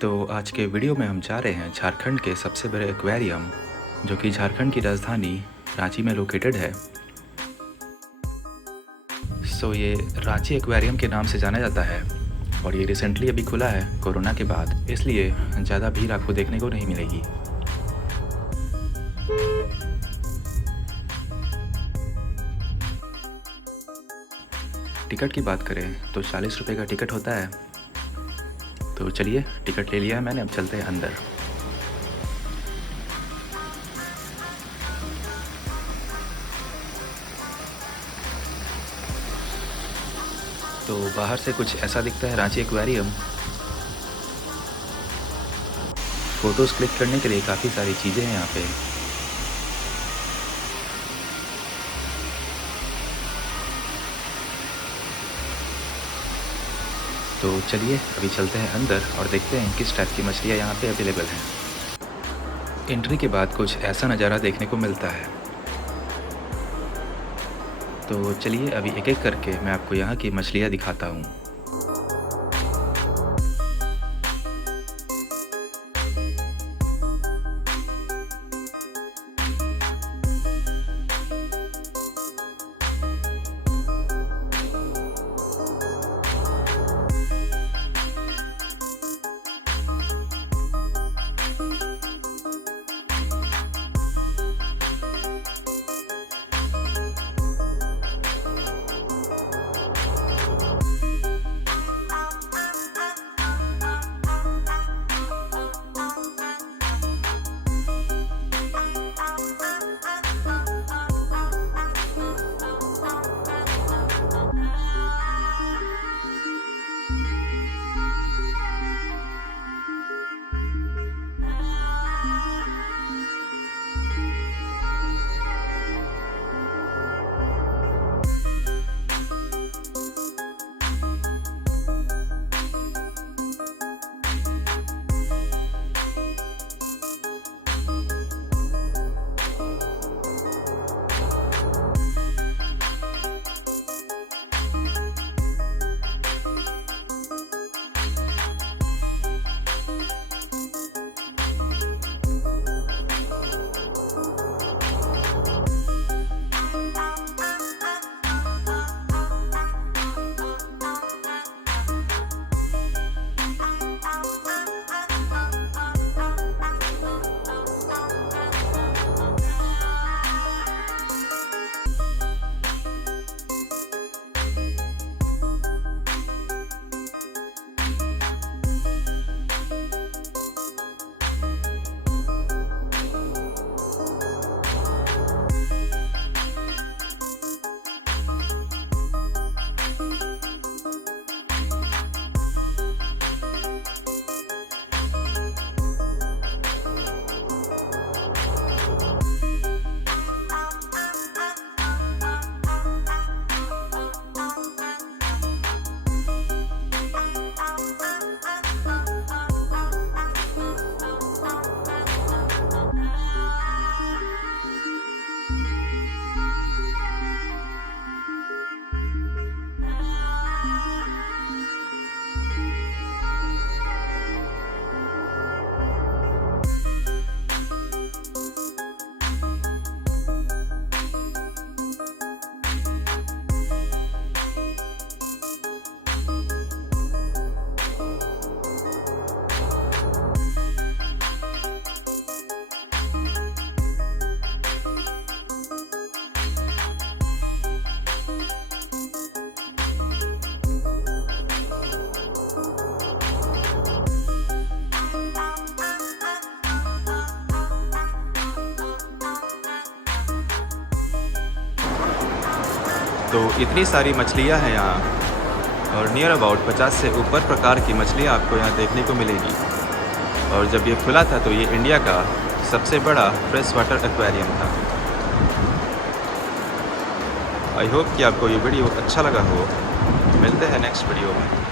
तो आज के वीडियो में हम जा रहे हैं झारखंड के सबसे बड़े एक्वेरियम, जो कि झारखंड की राजधानी रांची में लोकेटेड है। ये रांची एक्वेरियम के नाम से जाना जाता है और ये रिसेंटली अभी खुला है कोरोना के बाद, इसलिए ज़्यादा भीड़ आपको देखने को नहीं मिलेगी। टिकट की बात करें तो 40 रुपये का टिकट होता है। तो चलिए, टिकट ले लिया है मैंने, अब चलते हैं अंदर। तो बाहर से कुछ ऐसा दिखता है रांची एक्वेरियम। फ़ोटोज़ क्लिक करने के लिए काफ़ी सारी चीज़ें हैं यहाँ पे। तो चलिए अभी चलते हैं अंदर और देखते हैं किस टाइप की मछलियाँ यहाँ पे अवेलेबल हैं। एंट्री के बाद कुछ ऐसा नज़ारा देखने को मिलता है। तो चलिए अभी एक एक करके मैं आपको यहाँ की मछलियाँ दिखाता हूँ। तो इतनी सारी मछलियाँ हैं यहाँ और नियर अबाउट 50 से ऊपर प्रकार की मछलियाँ आपको यहाँ देखने को मिलेगी। और जब ये खुला था तो ये इंडिया का सबसे बड़ा फ्रेश वाटर एक्वेरियम था। आई होप कि आपको ये वीडियो अच्छा लगा हो। मिलते हैं नेक्स्ट वीडियो में।